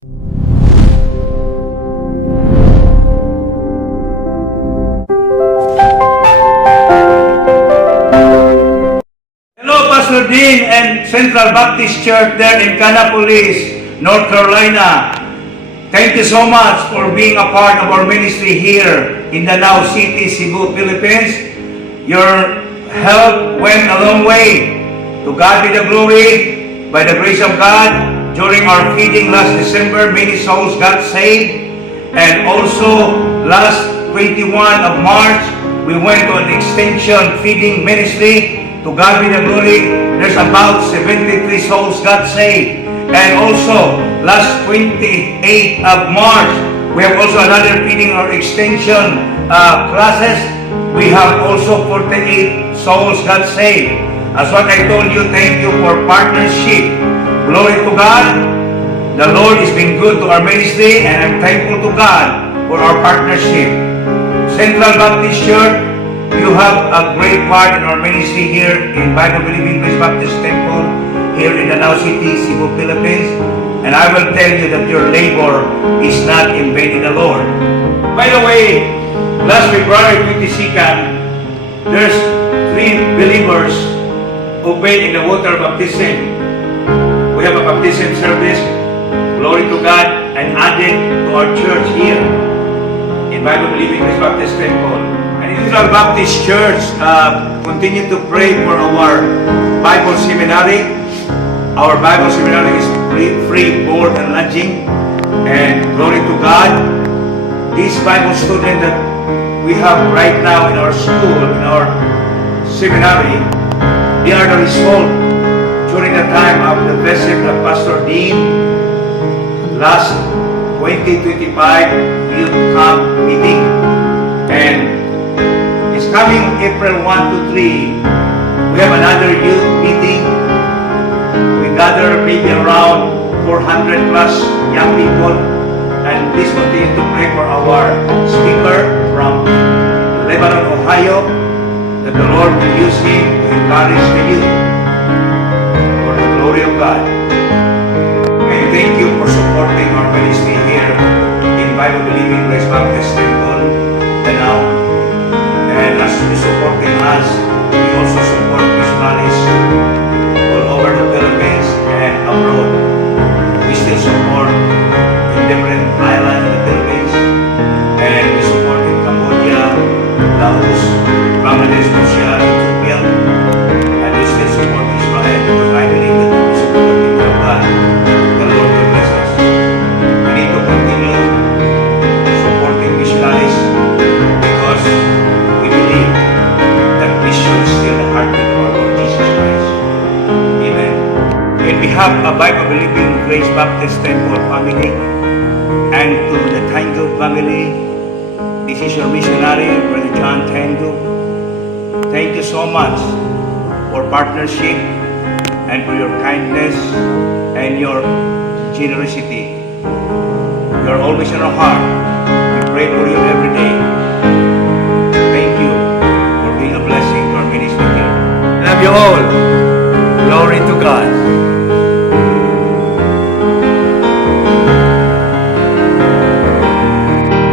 Hello, Pastor Dean and Central Baptist Church there in Kannapolis, North Carolina. Thank you so much for being a part of our ministry here in Danao City, Cebu, Philippines. Your help went a long way. To God be the glory. By the grace of God, during our feeding last December, many souls got saved. And also, last 21 of March, we went to an extension feeding ministry. To God be the glory, there's about 73 souls got saved. And also, last 28 of March, we have also another feeding or extension classes. We have also 48 souls got saved. As what I told you, thank you for partnership. Glory to God. The Lord has been good to our ministry, and I'm thankful to God for our partnership. Central Baptist Church, you have a great part in our ministry here in Bible Believing Grace Baptist Temple here in Danao City, Cebu, Philippines. And I will tell you that your labor is not in vain in the Lord. By the way, last February 22nd, there's 3 believers obeyed in the water baptism. We have a baptism service, glory to God, and added to our church here in Bible Believing Grace Baptist Temple. Central Baptist Church, continue to pray for our Bible Seminary. Our Bible Seminary is free board and lodging. And glory to God. These Bible students that we have right now in our school, in our seminary, they are the result during the time of the visit of Pastor Dean last 2025 Youth Camp meeting. And coming April 1 to 3, we have another youth meeting. We gather maybe around 400 plus young people. And please continue to pray for our speaker from Lebanon, Ohio, that the Lord will use him to encourage the youth for the glory of God. And thank you for supporting our ministry here in Bible Believing Grace Baptist Temple. And now, and as you're supporting us, we also support missionaries all over the Philippines and abroad. We still support in different islands of the Philippines, and we support in Cambodia, Laos, Bangladesh, Russia, Ethiopia, and we still support Israel because I believe that we support the people of God. The Lord will bless us. We need to continue supporting missionaries because we believe that mission is still the heartbeat of our Lord Jesus Christ. Amen. And we have a Bible Believing Grace Baptist Temple family, and to the Tango family, this is your missionary, Brother John Tango. Thank you so much for partnership and for your kindness and your generosity. You are always in our heart. We pray for you every